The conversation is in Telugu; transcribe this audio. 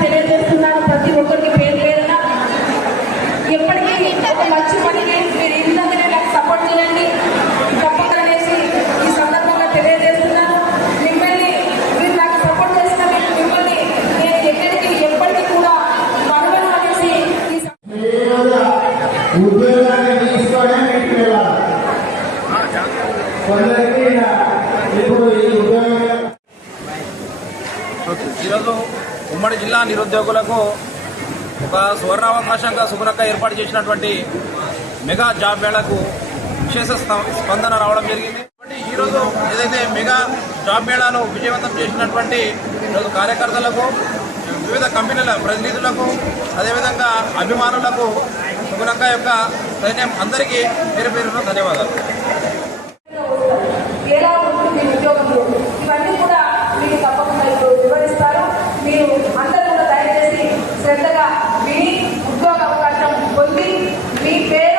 తెలియజేస్తున్నాను ప్రతి ఒక్కరికి పేరు పేరున. ఎప్పటికీ ఒక మంచి పనికి మీరు నాకు సపోర్ట్ చేయండి. తప్పకుండా ఈ సందర్భంగా తెలియజేస్తున్నాను. మిమ్మల్ని మీరు నాకు సపోర్ట్ చేసిన మీరు మిమ్మల్ని నేను ఎక్కడికి ఎప్పటికీ కూడా మరవను అనేసి ఉద్యోగాన్ని ఇప్పుడు ఈరోజు ఉమ్మడి జిల్లా నిరుద్యోగులకు ఒక సువర్ణావకాశంగా సుగుణక్క ఏర్పాటు చేసినటువంటి మెగా జాబ్ మేళకు విశేష స్పందన రావడం జరిగింది. ఈరోజు ఏదైతే మెగా జాబ్ మేళాను విజయవంతం చేసినటువంటి ఈరోజు కార్యకర్తలకు వివిధ కంపెనీల ప్రతినిధులకు అదేవిధంగా అభిమానులకు శుభ్రంగా యొక్క సైన్యం అందరికీ పేరు పేరున ధన్యవాదాలు. మీ ఉద్యోగ అవకాశం పొంది మీ పేరు